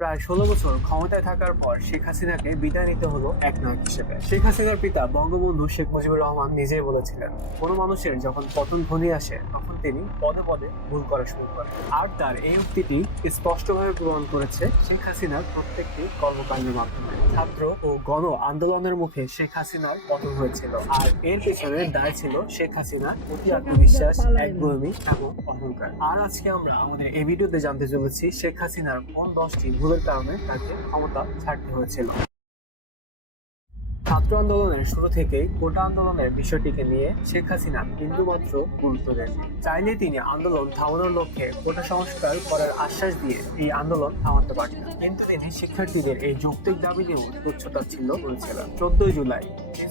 প্রায় ১৬ বছর ক্ষমতায় থাকার পর শেখ হাসিনাকে বিদায় নিতে হলো একনায়ক হিসেবে। শেখ হাসিনার পিতা বঙ্গবন্ধু শেখ মুজিবুর রহমান নিজেই বলেছিলেন, কোনো মানুষের যখন পতন ঘনিয়ে আসে তখন তিনি পদে পদে ভুল করা শুরু করেন। আর তার এই উক্তিটি স্পষ্টভাবে প্রমাণ করেছে শেখ হাসিনার প্রত্যেকটি কর্মকাণ্ডের মাধ্যমে। ছাত্র ও গণ আন্দোলনের মুখে শেখ হাসিনার পতন হয়েছিল, আর এর পেছনে দায় ছিল শেখ হাসিনার অতি আত্মবিশ্বাস, একগুঁয়েমি এবং অহংকার। আর আজকে আমরা আমাদের এই ভিডিওতে জানতে চলেছি শেখ হাসিনার কোন 10টি ভুলের কারণে তাকে ক্ষমতা ছাড়তে হয়েছিল। ছাত্র আন্দোলনের শুরু থেকেই কোটা আন্দোলনের বিষয়টিকে নিয়ে শেখ হাসিনা বিন্দুমাত্র গুরুত্ব দেন। চাইলে তিনি আন্দোলন থামানোর লক্ষ্যে কোটা সংস্কার করার আশ্বাস দিয়ে এই আন্দোলন থামাতে পারতেন, কিন্তু তিনি শিক্ষার্থীদের এই যৌক্তিক দাবি নিয়েও তুচ্ছতাচ্ছিল্য করেছিলেন। 14 জুলাই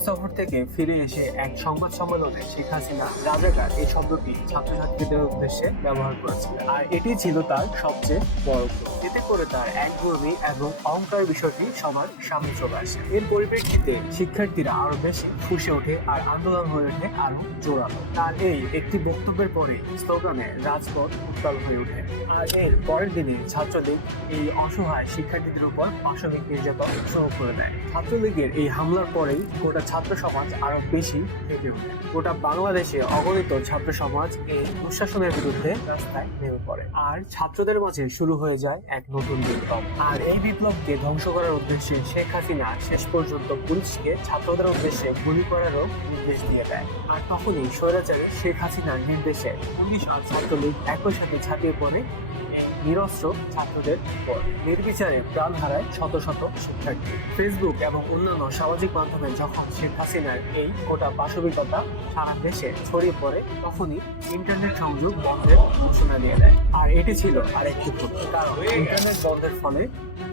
সফর থেকে ফিরে এসে এক সংবাদ সম্মেলনে শেখ হাসিনা রাজাকার এই শব্দটি ছাত্রছাত্রীদের উদ্দেশ্যে ব্যবহার করেছিলেন, আর এটি ছিল তার সবচেয়ে বড় ভুল। এতে করে তার একগুঁয়েমি এবং অহংকার বিষয়টি সবার সামনে চলে আসে। এর পরিপ্রেক্ষিতে শিক্ষার্থীরা আরো বেশি ফুঁসে ওঠে আর আন্দোলন হয়ে ওঠে আরো জোরালো। তার এই একটি বক্তব্যের পরে স্লোগানে রাজপথ উত্তাল হয়ে ওঠে। আর এর পরের দিনে ছাত্রলীগ এই অসহায় শিক্ষার্থীদের উপর পাশবিক নির্যাতন শুরু করে দেয়। ছাত্রলীগের এই হামলার পরেই গোটা ছাত্র সমাজ আরো বেশি কেঁপে ওঠে। গোটা বাংলাদেশে অগণিত ছাত্র সমাজ এই দুঃশাসনের বিরুদ্ধে রাস্তায় নেমে পড়ে, আর ছাত্রদের মাঝে শুরু হয়ে যায় এক নতুন বিপ্লব। আর এই বিপ্লবকে ধ্বংস করার উদ্দেশ্যে শেখ হাসিনা শেষ পর্যন্ত পুলিশকে ছাত্রদের উদ্দেশ্যে গুলি করারও নির্দেশ দিয়ে দেয়। আর তখনই স্বৈরাচারী শেখ হাসিনার নির্দেশে পুলিশ আর ছাত্রলীগ একই সাথে ঝাঁপিয়ে পড়ে নিরস্ত্র ছাত্রদের উপর। নির্বিচারে প্রাণ হারায় শত শত শিক্ষার্থী। ফেসবুক এবং অন্যান্য সামাজিক মাধ্যমে যখন শেখ হাসিনার এই গোটা পাশবিকতা সারা দেশে ছড়িয়ে পড়ে, তখনই ইন্টারনেট সংযোগ বন্ধের ঘোষণা দিয়ে দেয়। আর এটি ছিল আরেকটি ভুল, কারণ ইন্টারনেট বন্ধের ফলে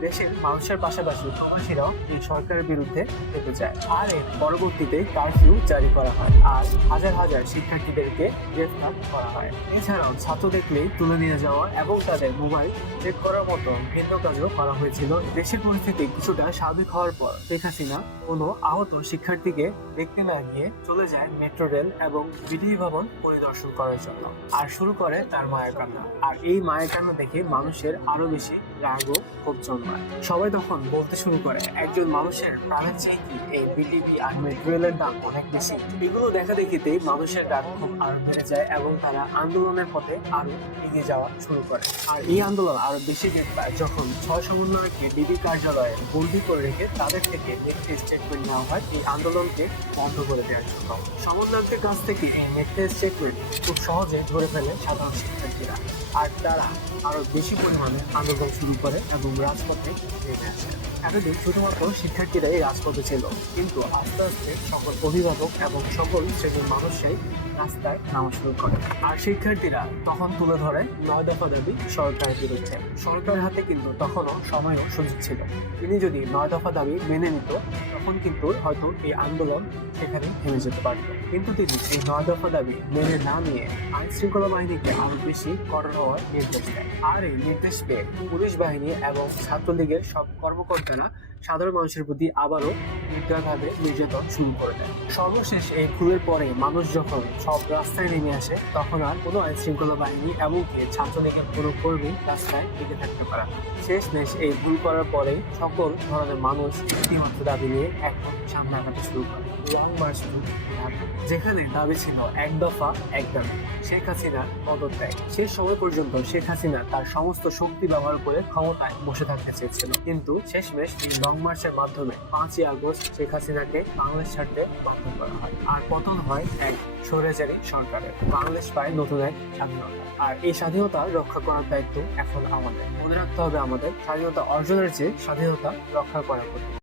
দেশের মানুষের পাশাপাশি প্রবাসীরাও এই সরকারের বিরুদ্ধে খেপে যায়। আর এর পরবর্তীতে কারফিউ জারি করা হয় আর হাজার হাজার শিক্ষার্থীদেরকে গ্রেফতার করা হয়। এছাড়াও ছাত্র দেখলেই তুলে নিয়ে যাওয়া এবং তাদের মোবাইল চেক করার মতো ভিন্ন কাজও করা হয়েছিল। দেশের পরিস্থিতি কিছুটা স্বাভাবিক হওয়ার পর শেখ হাসিনা কোনো আহত শিক্ষার্থীকে দেখতে না গিয়ে চলে যায় মেট্রো রেল এবং বিডিবি ভবন পরিদর্শন করার জন্য, আর শুরু করে তার মায়ের কান্না। আর এই মায়ের কান্না দেখে মানুষের আরো বেশি রাগ ও ক্ষোভ জন্মায়। সবাই তখন বলতে শুরু করে, একজন মানুষের প্রাণের চেয়ে কি এই বিডিবি আর মেট্রো রেলের দাম অনেক বেশি? এগুলো দেখা দেখিতেই মানুষের রাগ ক্ষোভ আরো বেড়ে যায় এবং তারা আন্দোলনের পথে আরো এগিয়ে যাওয়া শুরু করে। আর এই আন্দোলন আরো বেশি বেগ পায় যখন 6 সমন্বয়ককে ডিবি কার্যালয়ে বন্দী করে রেখে তাদের থেকে একটি স্টেটমেন্ট নেওয়া হয় এই আন্দোলনকে বন্ধ করে দেওয়ার জন্য। সমন্বয়কদের কাছ থেকে এই নেটে স্টেটমেন্ট খুব সহজে ধরে ফেলে সাধারণ শিক্ষার্থীরা, আর তারা আরো বেশি পরিমাণে আন্দোলন শুরু করে এবং রাজপথে নেমে আসে। এতদিন শুধুমাত্র শিক্ষার্থীরাই রাজপথে ছিল, কিন্তু আস্তে আস্তে সকল অভিভাবক এবং সকল শ্রেণীর মানুষই রাস্তায় নামা শুরু করে। আর শিক্ষার্থীরা তখন তুলে ধরে 9 দফা দাবি সরকারের বিরুদ্ধে। সরকারের হাতে কিন্তু তখনও সময় ও সুযোগ ছিল। তিনি যদি 9 দফা দাবি মেনে নিত, তখন কিন্তু হয়তো এই আন্দোলন সেখানে থেমে যেতে পারত। কিন্তু তিনি এই 9 দফা দাবি মেনে না নিয়ে আইন শৃঙ্খলা বাহিনীকে আরো বেশি কঠোর হওয়ার নির্দেশ দেয়। আর এই নির্দেশ পেয়ে পুলিশ বাহিনী এবং ছাত্রলীগের সব কর্মকর্তারা সাধারণ মানুষের প্রতি আবারও নির্দয়ভাবে নির্যাতন শুরু করে দেয়। সর্বশেষ এই ভুলের পরে মানুষ যখন সব রাস্তায় নেমে আসে, তখন আর কোনো আইন শৃঙ্খলা বাহিনী এমনকি ছাত্রলীগের কোনো কর্মী রাস্তায় টিকে থাকতে পারে না। শেষমেশ এই ভুল করার পরেই সকল ধরনের মানুষ একটিমাত্র দাবি নিয়ে এখন সামনে আগাতে শুরু করে, লং মার্চ টু ঢাকা। যেখানে দাবি ছিল এক দফা এক দাবি, শেখ হাসিনার পদত্যাগ। সেই সময় পর্যন্ত শেখ হাসিনা তার সমস্ত শক্তি ব্যবহার করে ক্ষমতায় বসে থাকতে চেয়েছিল, কিন্তু শেষমেশ এই লং মার্চের মাধ্যমে 5ই আগস্ট শেখ হাসিনাকে বাংলাদেশ ছাড়তে বাধ্য করা হয়, আর পতন হয় এক স্বৈরাচারী সরকারের। বাংলাদেশ পায় নতুন এক স্বাধীনতা, আর এই স্বাধীনতা রক্ষা করার দায়িত্ব এখন আমাদের। মনে রাখতে হবে, আমাদের স্বাধীনতা অর্জনের চেয়ে স্বাধীনতা রক্ষা করার প্রতি।